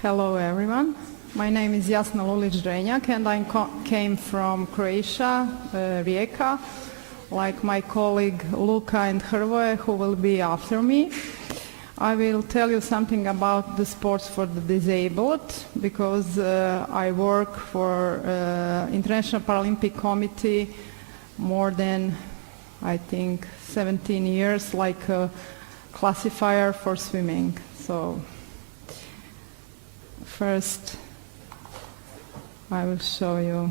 Hello everyone. My name is Jasna Lulic-Drenjak and I came from Croatia, Rijeka, like my colleague Luka and Hrvoje who will be after me. I will tell you something about the sports for the disabled because I work for International Paralympic Committee more than, I think, 17 years, like a classifier for swimming. So first I will show you.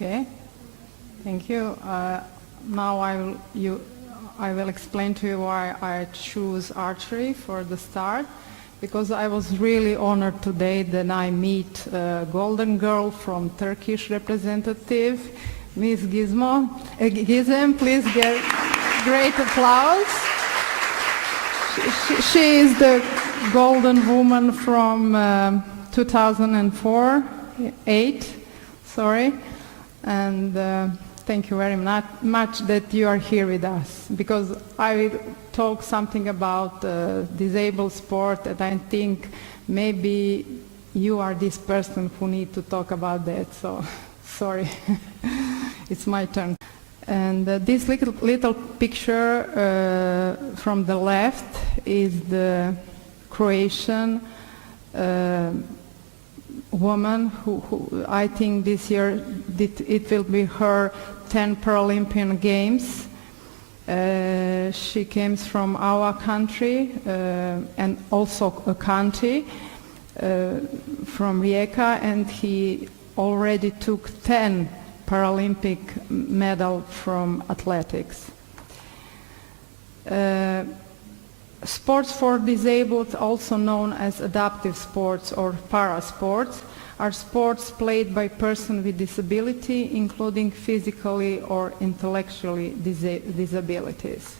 Okay, thank you. Now I will explain to you why I choose archery for the start, because I was really honored today that I meet a golden girl from Turkish representative, Miss Gizem. Please get great applause. She is the golden woman from 2004-8, sorry, and thank you very much that you are here with us, because I will talk something about disabled sport, and I think maybe you are this person who need to talk about that, so sorry, it's my turn. And this little picture from the left is the Croatian woman who I think this year it will be her 10th Paralympian Games. She comes from our country and also a county from Rijeka, and he already took 10 Paralympic medal from athletics. Sports for disabled, also known as adaptive sports or para-sports, are sports played by persons with disability, including physically or intellectually disabilities.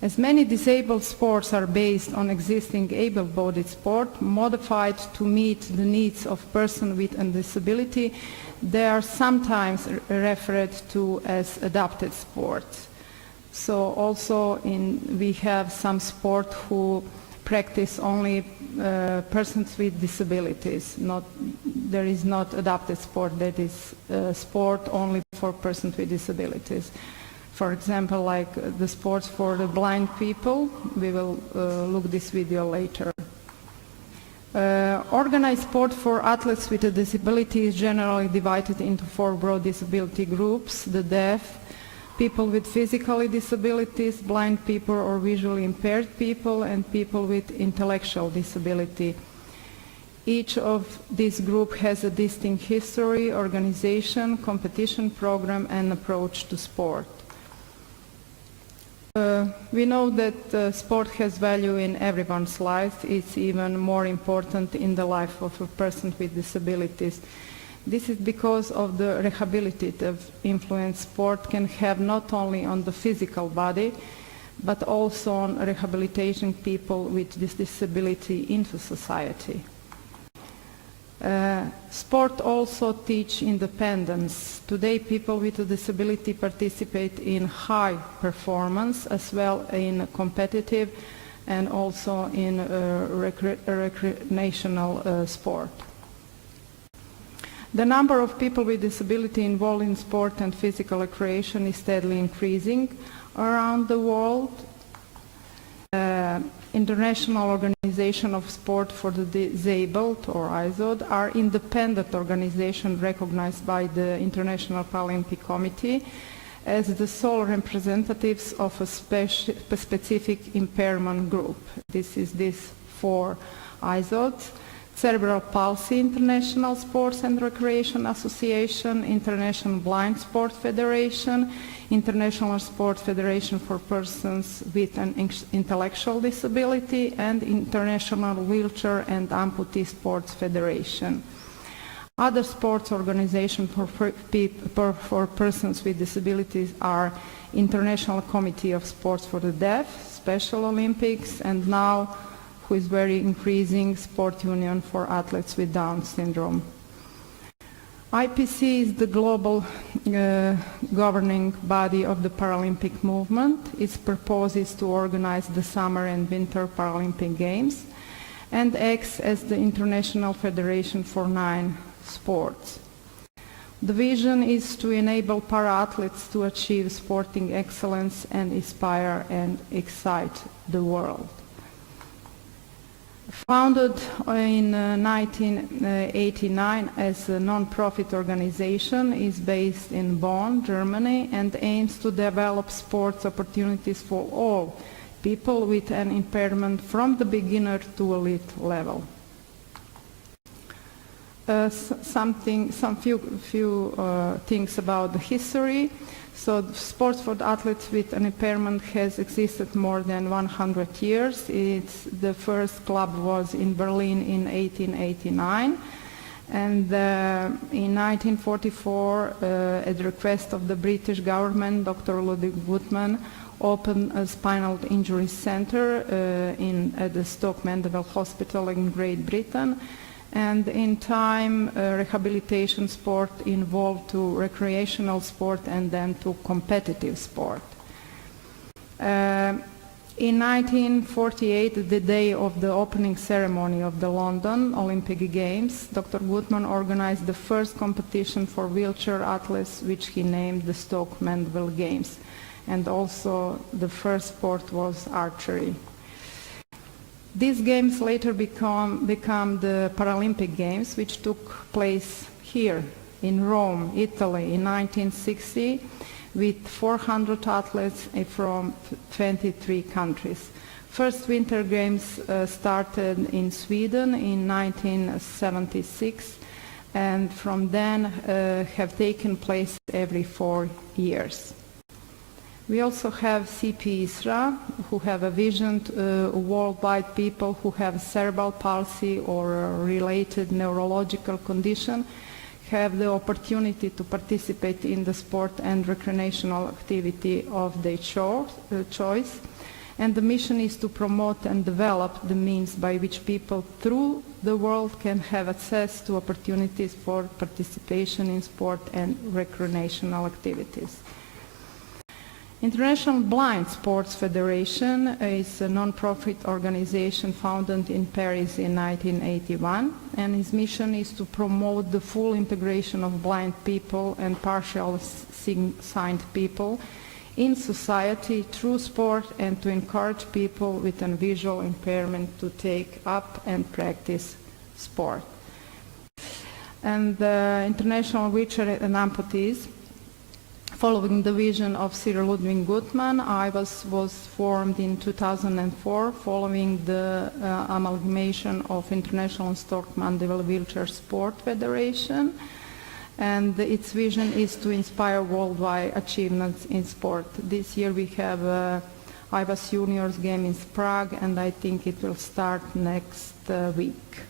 As many disabled sports are based on existing able-bodied sport, modified to meet the needs of persons with a disability, they are sometimes referred to as adapted sports. So also we have some sport who practice only persons with disabilities. There is not adapted sport that is sport only for persons with disabilities. For example, like the sports for the blind people, we will look this video later. Organized sport for athletes with a disability is generally divided into 4 broad disability groups: the deaf, people with physical disabilities, blind people or visually impaired people, and people with intellectual disability. Each of these groups has a distinct history, organization, competition program, and approach to sport. We know that sport has value in everyone's life. It's even more important in the life of a person with disabilities. This is because of the rehabilitative influence sport can have not only on the physical body, but also on rehabilitating people with this disability into society. Sport also teaches independence. Today, people with a disability participate in high performance as well in competitive and also in recreational sport. The number of people with disability involved in sport and physical recreation is steadily increasing around the world. International Organization of Sport for the Disabled, or ISOD, are independent organizations recognized by the International Paralympic Committee as the sole representatives of a specific impairment group. This is these 4 ISODs: Cerebral Palsy International Sports and Recreation Association, International Blind Sport Federation, International Sport Federation for Persons with an Intellectual Disability, and International Wheelchair and Amputee Sports Federation. Other sports organizations for persons with disabilities are International Committee of Sports for the Deaf, Special Olympics, and now, who is very increasing, Sport Union for Athletes with Down syndrome. IPC is the global governing body of the Paralympic movement. Its purpose is to organize the Summer and Winter Paralympic Games and acts as the international federation for 9 sports. The vision is to enable para-athletes to achieve sporting excellence and inspire and excite the world. Founded in 1989 as a non-profit organization, is based in Bonn, Germany, and aims to develop sports opportunities for all people with an impairment from the beginner to elite level. some few things about the history. So sports for athletes with an impairment has existed more than 100 years. The first club was in Berlin in 1889. And in 1944, at the request of the British government, Dr. Ludwig Guttmann opened a spinal injury center at the Stoke Mandeville Hospital in Great Britain. And in time, rehabilitation sport evolved to recreational sport and then to competitive sport. In 1948, the day of the opening ceremony of the London Olympic Games, Dr. Guttmann organized the first competition for wheelchair athletes, which he named the Stoke Mandeville Games. And also the first sport was archery. These games later become the Paralympic Games, which took place here in Rome, Italy, in 1960, with 400 athletes from 23 countries. First Winter Games started in Sweden in 1976, and from then have taken place every 4 years. We also have CP ISRA, who have a vision worldwide people who have cerebral palsy or a related neurological condition have the opportunity to participate in the sport and recreational activity of their choice. And the mission is to promote and develop the means by which people through the world can have access to opportunities for participation in sport and recreational activities. International Blind Sports Federation is a non-profit organization founded in Paris in 1981, and its mission is to promote the full integration of blind people and partially sighted people in society through sport, and to encourage people with a visual impairment to take up and practice sport. And the International Wheelchair and Amputees, following the vision of Sir Ludwig Guttmann, EWoS was formed in 2004 following the amalgamation of International Stoke Mandeville Wheelchair Sport Federation. And its vision is to inspire worldwide achievements in sport. This year we have EWoS Juniors game in Prague, and I think it will start next week.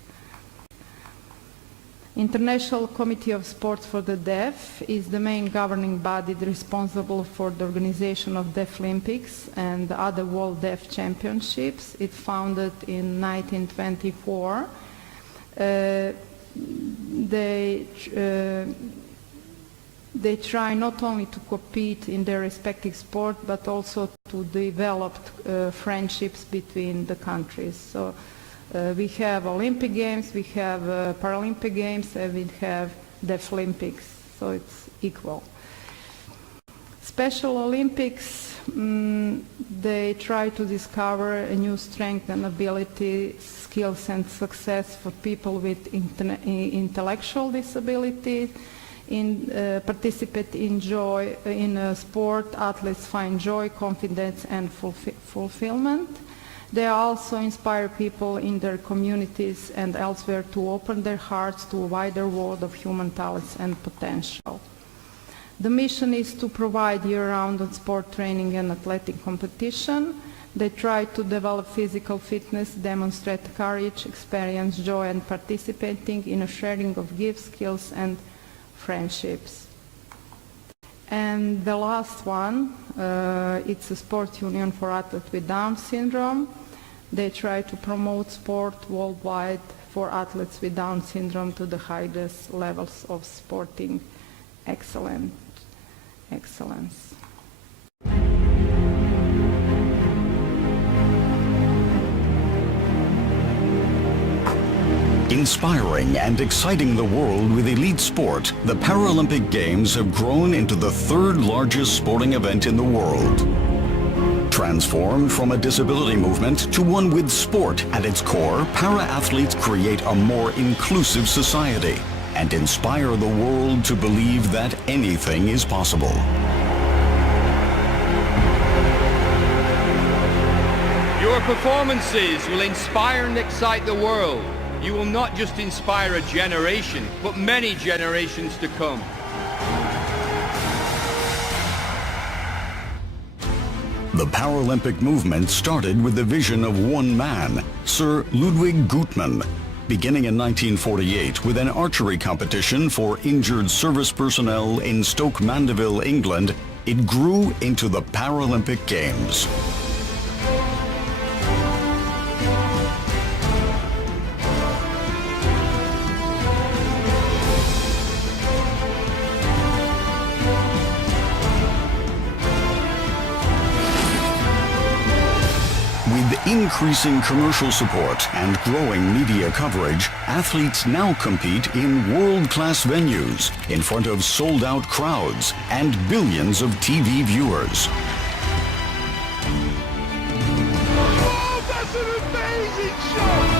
International Committee of Sports for the Deaf is the main governing body responsible for the organization of Deaf Olympics and other World Deaf Championships. It founded in 1924. They try not only to compete in their respective sport, but also to develop friendships between the countries. So we have Olympic Games, we have Paralympic Games, and we have Deaf Olympics, so it's equal. Special Olympics, they try to discover a new strength and ability, skills and success for people with intellectual disabilities. Participate in sport, athletes find joy, confidence and fulfillment. They also inspire people in their communities and elsewhere to open their hearts to a wider world of human talents and potential. The mission is to provide year-round sport training and athletic competition. They try to develop physical fitness, demonstrate courage, experience joy, and participating in a sharing of gifts, skills, and friendships. And the last one, it's a sport union for athletes with Down syndrome. They try to promote sport worldwide for athletes with Down syndrome to the highest levels of sporting excellence. Inspiring and exciting the world with elite sport, the Paralympic Games have grown into the third largest sporting event in the world. Transformed from a disability movement to one with sport at its core, para-athletes create a more inclusive society and inspire the world to believe that anything is possible. Your performances will inspire and excite the world You will not just inspire a generation, but many generations to come. The Paralympic movement started with the vision of one man, Sir Ludwig Guttmann. Beginning in 1948 with an archery competition for injured service personnel in Stoke Mandeville, England, it grew into the Paralympic Games. With increasing commercial support and growing media coverage, athletes now compete in world-class venues in front of sold-out crowds and billions of TV viewers. Oh, that's an amazing shot!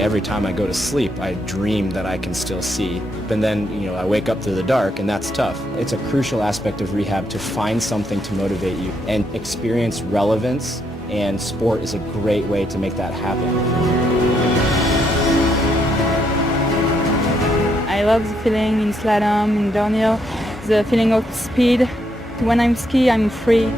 Every time I go to sleep, I dream that I can still see. But then, I wake up through the dark, and that's tough. It's a crucial aspect of rehab to find something to motivate you and experience relevance, and sport is a great way to make that happen. I love the feeling in slalom, in downhill, the feeling of speed. When I'm ski, I'm free.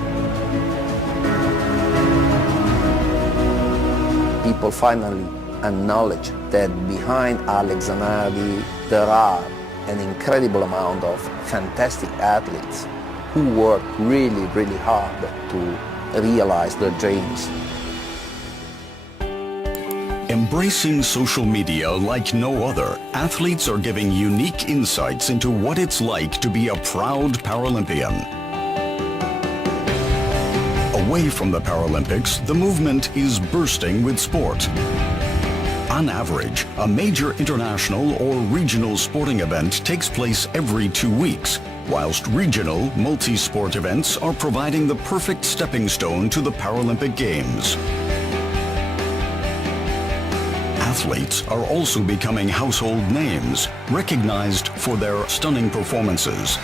People finally acknowledge that behind Alex Zanardi there are an incredible amount of fantastic athletes who work really, really hard to realize their dreams. Embracing social media like no other, athletes are giving unique insights into what it's like to be a proud Paralympian. Away from the Paralympics, the movement is bursting with sport. On average, a major international or regional sporting event takes place every 2 weeks, whilst regional, multi-sport events are providing the perfect stepping stone to the Paralympic Games. Athletes are also becoming household names, recognized for their stunning performances.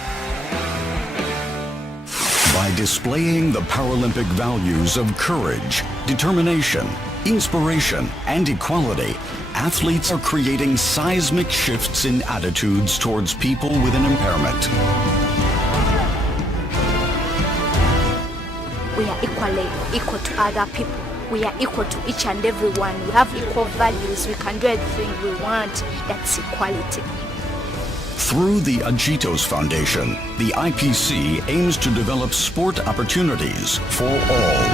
By displaying the Paralympic values of courage, determination, inspiration, and equality, athletes are creating seismic shifts in attitudes towards people with an impairment. We are equal to other people. We are equal to each and everyone. We have equal values. We can do everything we want. That's equality. Through the Agitos Foundation, the IPC aims to develop sport opportunities for all.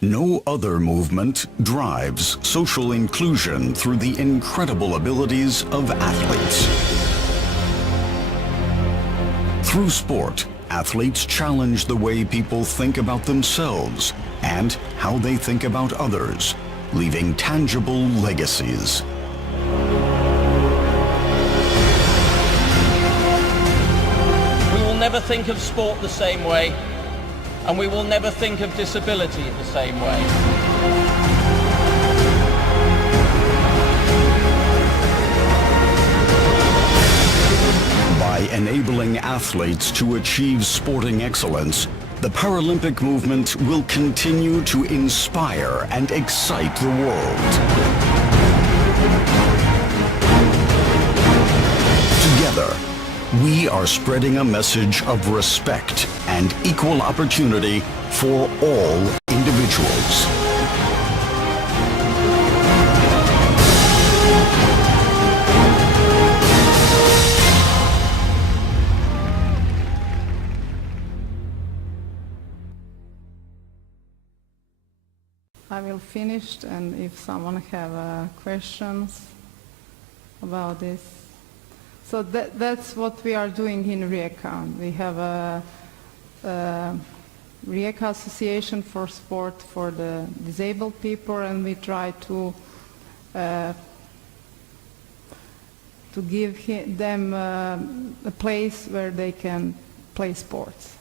No other movement drives social inclusion through the incredible abilities of athletes. Through sport, athletes challenge the way people think about themselves and how they think about others, leaving tangible legacies. We will never think of sport the same way, and we will never think of disability the same way. By enabling athletes to achieve sporting excellence, the Paralympic movement will continue to inspire and excite the world. Together, we are spreading a message of respect and equal opportunity for all individuals. I will finish, and if someone have questions about this. So that's what we are doing in Rijeka. We have a Rijeka Association for Sport for the Disabled People, and we try to give them a place where they can play sports.